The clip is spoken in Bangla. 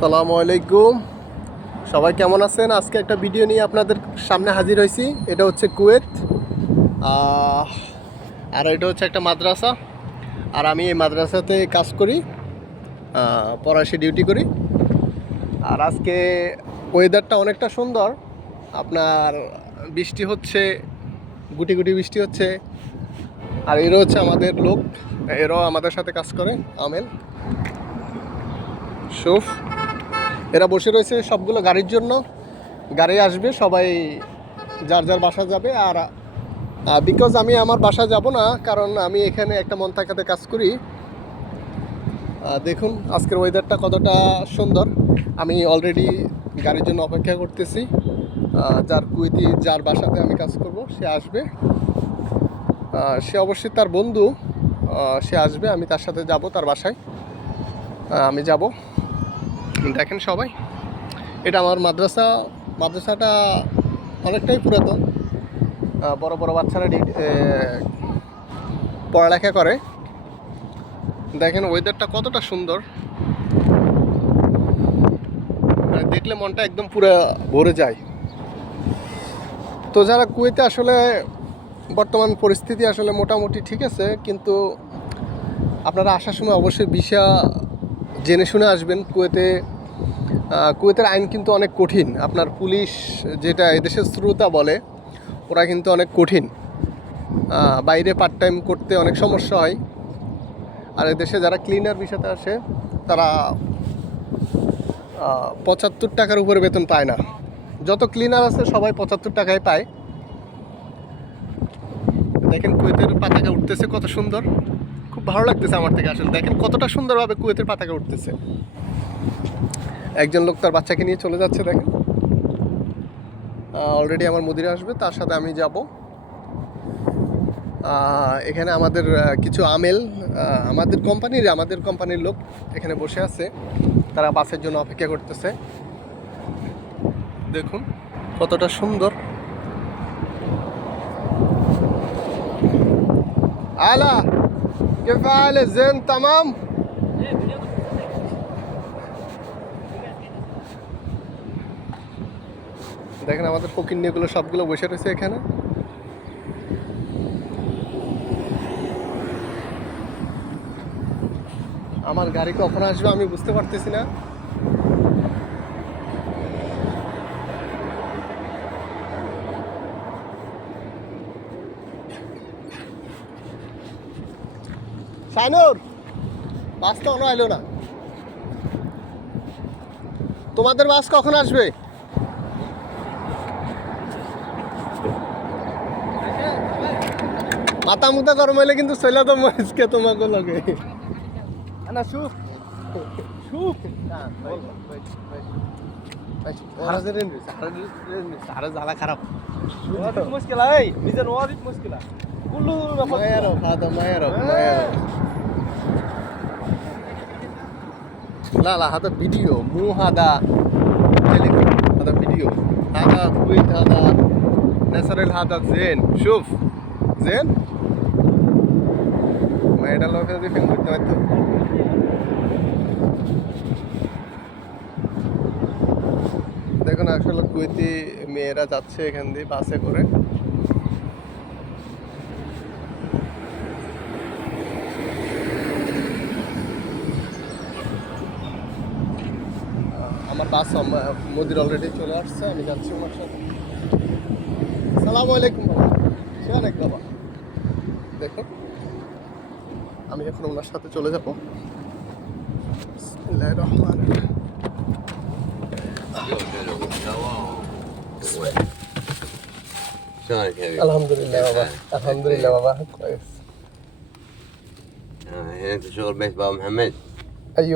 আসসালামু আলাইকুম। সবাই কেমন আছেন? আজকে একটা ভিডিও নিয়ে আপনাদের সামনে হাজির হয়েছি। এটা হচ্ছে কুয়েত। আর এটা হচ্ছে একটা মাদ্রাসা। আর আমি এই মাদ্রাসাতে কাজ করি পড়াশি ডিউটি করি। আর আজকে ওয়েদারটা অনেকটা সুন্দর। আপনার বৃষ্টি হচ্ছে, গুটি গুটি বৃষ্টি হচ্ছে। আর এরা হচ্ছে আমাদের লোক। এরাও আমাদের সাথে কাজ করে। আমেল সুফ এরা বসে রয়েছে সবগুলো গাড়ির জন্য। গাড়ি আসবে, সবাই যার যার বাসা যাবে। আর বিকজ আমি আমার বাসা যাব না, কারণ আমি এখানে একটা মন থাকাতে কাজ করি। দেখুন, আজকের ওয়েদারটা কতটা সুন্দর। আমি অলরেডি গাড়ির জন্য অপেক্ষা করতেছি। যার কুইতি, যার বাসাতে আমি কাজ করব, সে আসবে। সে অবশ্যই তার বন্ধু। সে আসবে, আমি তার সাথে যাব, তার বাসায়। আমি যাব। দেখেন সবাই, এটা আমার মাদ্রাসা, মাদ্রাসাটা অনেকটাই পুরাতন। বড় বড় বাচ্চারা পড়ালেখা করে। দেখেন ওয়েদারটা কতটা সুন্দর। দেখলে মনটা একদম পুরো ভরে যায়। তো যারা কুয়েতে আসলে বর্তমান পরিস্থিতি আসলে মোটামুটি ঠিক আছে, কিন্তু আপনারা আসার সময় অবশ্যই বিষা জেনে শুনে আসবেন, কুয়েতে কুয়েতের আইন কিন্তু অনেক কঠিন। আপনার পুলিশ যেটা এদেশের শ্রোতা বলে, ওরা কিন্তু অনেক কঠিন। বাইরে পার্ট টাইম করতে অনেক সমস্যা হয়। আর এদেশে যারা ক্লিনার বিষয়তে আসে, তারা পঁচাত্তর টাকার উপরে বেতন পায় না। যত ক্লিনার আছে, সবাই পঁচাত্তর টাকায় পায়। দেখেন কুয়েতের পতাকা উঠতেছে কত সুন্দর। ভালো লাগতেছে আমার থেকে আসলে। দেখেন কতটা সুন্দরভাবে কুয়েতের পতাকা উঠতেছে। একজন লোক তার বাচ্চাকে নিয়ে চলে যাচ্ছে, দেখেন। অলরেডি আমার মুদিরে আসবে, তার সাথে আমি যাব। এখানে আমাদের কিছু আমেল আমাদের কোম্পানির আমাদের কোম্পানির লোক এখানে বসে আছে। তারা বাসের জন্য অপেক্ষা করতেছে। দেখুন কতটা সুন্দর। আলা! كيف حال الزين تمام দেখেন আমাদের ফকির নিয়েগুলো সবগুলো বসে রয়েছে এখানে আমার গাড়ি কখন আসবে আমি বুঝতে পারতেছি না সাইনুর বাস কখনো এখনও আইলো না। তোমাদের বাস কখন আসবে? মাথা মুতা গরম হইলে কিন্তু সৈলা তো আজকে তোমাকে লগে। না শু শু জ্বালা খারাপ। মুশকিল নিজের ওয়ারিত মুশকিল। মায়ের মায়ের মায়ের হ্যাঁ। لا لا هذا فيديو مو هذا تليفون هذا فيديو هذا كويت هذا نصر هذا زين شوف زين ما এটা লোকে যদি ফিল্ম করতে পারতো দেখুন আসলে কুয়েতি মেয়েরা যাচ্ছে এখান দিয়ে বাসে করে বাস মোদির অলরেডি চলে আসছে আমি যাচ্ছি ওনার সাথে সালাম আলাইকুম বাবা সে অনেক বাবা দেখুন আমি এখন ওনার সাথে চলে যাবো বিসমিল্লাহির রহমানির রহিম। شلونك يا حبيبي؟ আলহামদুলিল্লাহ বাবা আলহামদুলিল্লাহ বাবা কয়েস آه، هنا انت شغل بيت بابا محمد